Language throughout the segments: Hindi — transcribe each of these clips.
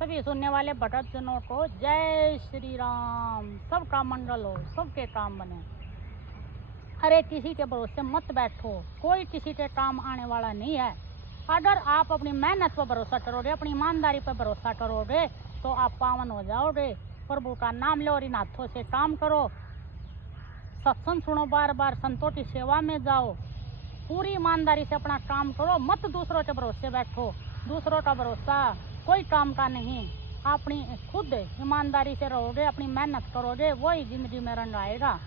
सभी सुनने वाले भक्तजनों को जय श्री राम। सबका मंगल हो, सबके काम बने। अरे किसी के भरोसे मत बैठो, कोई किसी के काम आने वाला नहीं है। अगर आप अपनी मेहनत पर भरोसा करोगे, अपनी ईमानदारी पर भरोसा करोगे तो आप पावन हो जाओगे। प्रभु का नाम लो और इन हाथों से काम करो। सत्संग सुनो, बार बार संतों की सेवा में जाओ, पूरी ईमानदारी से अपना काम करो। मत दूसरों के भरोसे बैठो। दूसरों का भरोसा कोई काम का नहीं। अपनी खुद ईमानदारी से रहोगे, अपनी मेहनत करोगे, वही जिंदगी में रंग आएगा।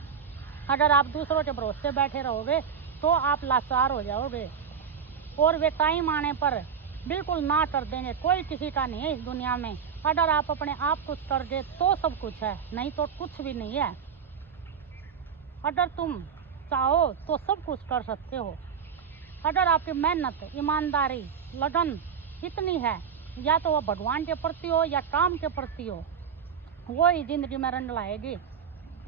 अगर आप दूसरों के भरोसे बैठे रहोगे तो आप लाचार हो जाओगे और वे टाइम आने पर बिल्कुल ना कर देंगे। कोई किसी का नहीं है इस दुनिया में। अगर आप अपने आप कुछ कर दे तो सब कुछ है, नहीं तो कुछ भी नहीं है। अगर तुम चाहो तो सब कुछ कर सकते हो। अगर आपकी मेहनत, ईमानदारी, लगन इतनी है, या तो वो भगवान के प्रति हो या काम के प्रति हो, वो ही जिंदगी में रंग लाएगी।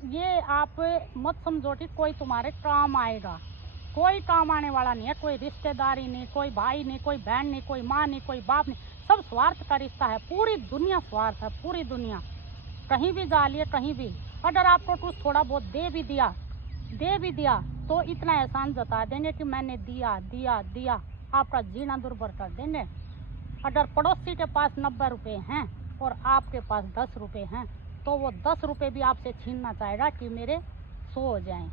ये आप मत समझो कि कोई तुम्हारे काम आएगा। कोई काम आने वाला नहीं है। कोई रिश्तेदारी नहीं, कोई भाई नहीं, कोई बहन नहीं, कोई माँ नहीं, कोई बाप नहीं। सब स्वार्थ का रिश्ता है। पूरी दुनिया स्वार्थ है, पूरी दुनिया। कहीं भी जा लिए, कहीं भी अगर आपको कुछ थोड़ा बहुत दे भी दिया तो इतना एहसान जता देंगे कि मैंने दिया दिया दिया, आपका जीना दुर्भर कर देंगे। अगर पड़ोसी के पास 90 रुपये हैं और आपके पास 10 रुपये हैं तो वो 10 रुपये भी आपसे छीनना चाहेगा कि मेरे 100 हो जाएं।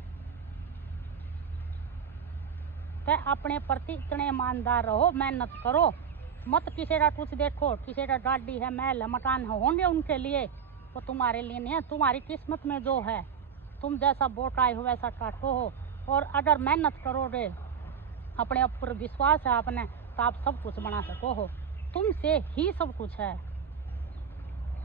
तो अपने प्रति इतने ईमानदार रहो, मेहनत करो। मत किसी का कुछ देखो। किसी का गाड़ी है, महल है, मकान है, होंगे उनके लिए, वो तुम्हारे लिए नहीं है। तुम्हारी किस्मत में जो है, तुम जैसा बोट आए हो वैसा काटो हो। और अगर मेहनत करोगे, अपने ऊपर विश्वास है आपने, तो आप सब कुछ बना सको हो। तुमसे ही सब कुछ है।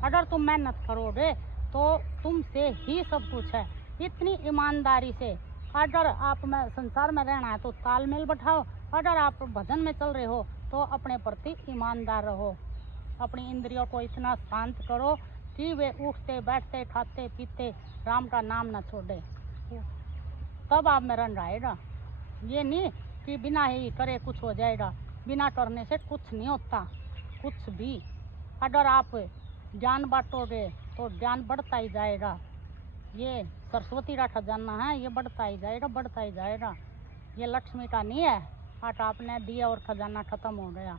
अगर तुम मेहनत करोगे तो तुमसे ही सब कुछ है। इतनी ईमानदारी से अगर आप में संसार में रहना है तो तालमेल बैठाओ। अगर आप भजन में चल रहे हो तो अपने प्रति ईमानदार रहो। अपनी इंद्रियों को इतना शांत करो कि वे उठते बैठते खाते पीते राम का नाम न छोड़े, तब आप में रंग आएगा। ये नहीं कि बिना ही करे कुछ हो जाएगा। बिना करने से कुछ नहीं होता, कुछ भी। अगर आप ज्ञान बांटोगे तो ज्ञान बढ़ता ही जाएगा। ये सरस्वती का खजाना है, ये बढ़ता ही जाएगा, बढ़ता ही जाएगा। ये लक्ष्मी का नहीं है आज आपने दिया और खजाना खत्म हो गया।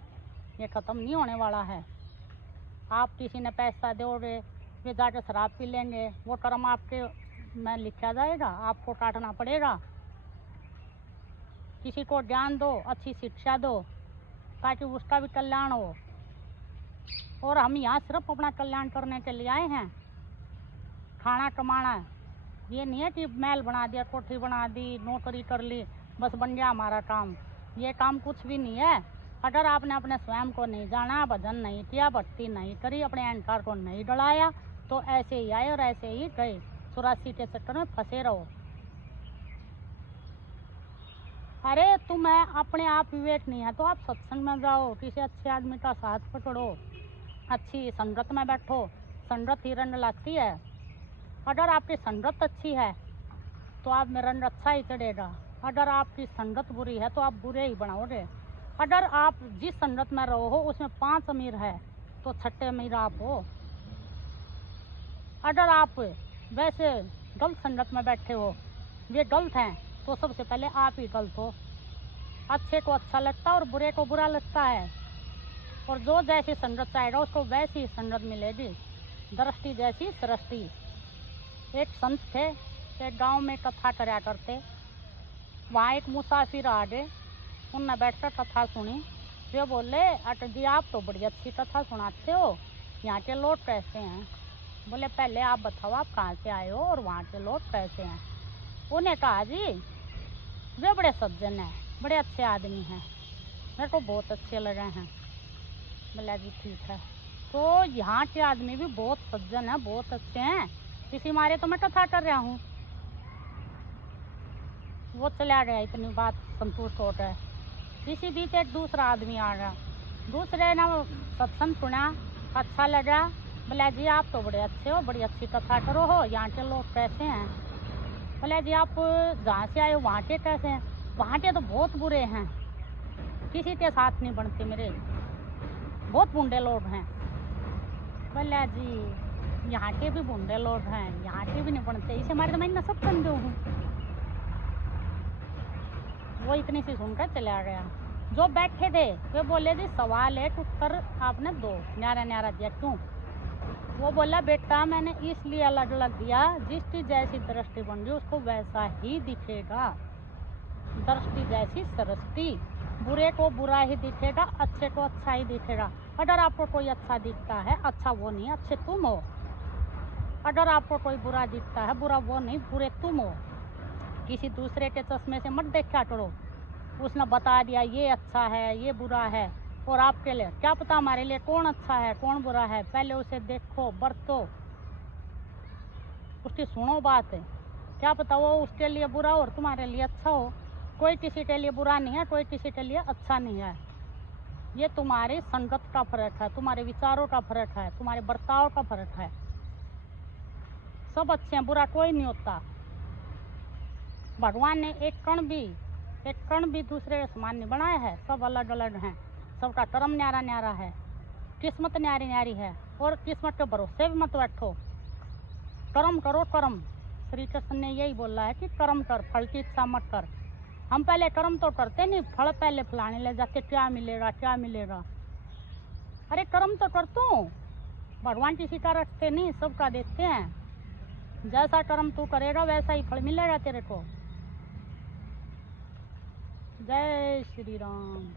ये खत्म नहीं होने वाला है। आप किसी ने पैसा दोगे, वे जाकर शराब पी लेंगे, वो कर्म आपके में लिखा जाएगा, आपको काटना पड़ेगा। किसी को ज्ञान दो, अच्छी शिक्षा दो, ताकि उसका भी कल्याण हो। और हम यहाँ सिर्फ अपना कल्याण करने के लिए आए हैं, खाना कमाना। ये नहीं है कि महल बना दिया, कोठी बना दी, नौकरी कर ली, बस बन गया हमारा काम। ये काम कुछ भी नहीं है। अगर आपने अपने स्वयं को नहीं जाना, भजन नहीं किया, भक्ति नहीं करी, अपने अहंकार को नहीं डलाया, तो ऐसे ही आए और ऐसे ही गए। 84 के चक्कर में फंसे रहो। अरे तुम्हें अपने आप विवेक नहीं है तो आप सत्संग में जाओ, किसी अच्छे आदमी का साथ पकड़ो, अच्छी संगत में बैठो। संगत ही रंग लाती है। अगर आपकी संगत अच्छी है तो आप में रंग अच्छा ही चढ़ेगा। अगर आपकी संगत बुरी है तो आप बुरे ही बनाओगे। अगर आप जिस संगत में रहो हो उसमें 5 अमीर है तो 6ठे अमीर आप हो। अगर आप वैसे गलत संगत में बैठे हो, वे गलत हैं, तो सबसे पहले आप ही गलत हो। अच्छे को अच्छा लगता है और बुरे को बुरा लगता है। और जो जैसी संगत चाहेगा उसको वैसी संगत मिलेगी। दृष्टि जैसी सृष्टि। एक संत थे, एक गांव में कथा कराया करते। वहाँ एक मुसाफिर आ गए, उनने बैठकर कथा सुनी। वे बोले, अट जी आप तो बड़ी अच्छी कथा सुनाते हो, यहाँ के लोग कैसे हैं? बोले पहले आप बताओ आप कहाँ से आए हो और वहाँ के लोग कैसे हैं? उन्हें कहा जी वे बड़े सज्जन हैं, बड़े अच्छे आदमी हैं, मेरे को बहुत अच्छे लगे हैं। बोला जी ठीक है, तो यहाँ के आदमी भी बहुत सज्जन हैं, बहुत अच्छे हैं, इसी मारे तो मैं कथा कर रहा हूँ। वो चला गया, इतनी बात संतुष्ट हो गए। किसी बीच एक दूसरा आदमी आ गया। दूसरे ने सत्संग सुना, अच्छा लगा। बोला जी आप तो बड़े अच्छे हो, बड़ी अच्छी कथा करो हो, यहाँ के लोग कैसे हैं? बोला जी आप जहाँ से आए हो वहाँ के कैसे हैं? वहाँ के तो बहुत बुरे हैं, किसी के साथ नहीं बनते, मेरे बहुत गुंडे लोग हैं। बोला जी यहाँ के भी बूढ़े लोग हैं, यहाँ के भी नहीं बनते, इसे हमारे तो मैं नसब बन दो हूँ। वो इतनी सी सुनकर चला गया। जो बैठे थे वे बोले जी सवाल एक उत्तर आपने दो, न्यारा न्यारा दिया क्यों? वो बोला बेटा मैंने इसलिए अलग अलग दिया, जिसकी जैसी दृष्टि बन गई उसको वैसा ही दिखेगा। दृष्टि जैसी सरस्ती, बुरे को बुरा ही दिखेगा, अच्छे को अच्छा ही दिखेगा। अगर आपको कोई अच्छा दिखता है, अच्छा वो नहीं, अच्छे तुम हो। अगर आपको कोई बुरा दिखता है, बुरा वो नहीं, बुरे तुम हो। किसी दूसरे के चश्मे से मत देखा करो। उसने बता दिया ये अच्छा है ये बुरा है, और आपके लिए क्या पता हमारे लिए कौन अच्छा है कौन बुरा है। पहले उसे देखो, बरतो, उसकी सुनो बात है। क्या पता वो उसके लिए बुरा और तुम्हारे लिए अच्छा हो। कोई किसी के लिए बुरा नहीं है, कोई किसी के लिए अच्छा नहीं है। ये तुम्हारी संगत का फर्क है, तुम्हारे विचारों का फर्क है, तुम्हारे बर्ताव का फर्क है। सब अच्छे हैं, बुरा कोई नहीं होता। भगवान ने एक कण भी दूसरे के समान नहीं बनाया है। सब अलग अलग हैं, सबका कर्म न्यारा न्यारा है, किस्मत न्यारी न्यारी है। और किस्मत के भरोसे भी मत बैठो, कर्म करो कर्म। श्री कृष्ण ने यही बोला है कि कर्म कर, फल की इच्छा मत कर। हम पहले कर्म तो करते नहीं, फल पहले फलाने ले जाते, क्या मिलेगा क्या मिलेगा। अरे कर्म तो करता हूँ, भगवान किसी का रखते नहीं, सबका देते हैं। जैसा कर्म तू करेगा वैसा ही फल मिलेगा तेरे को। जय श्री राम।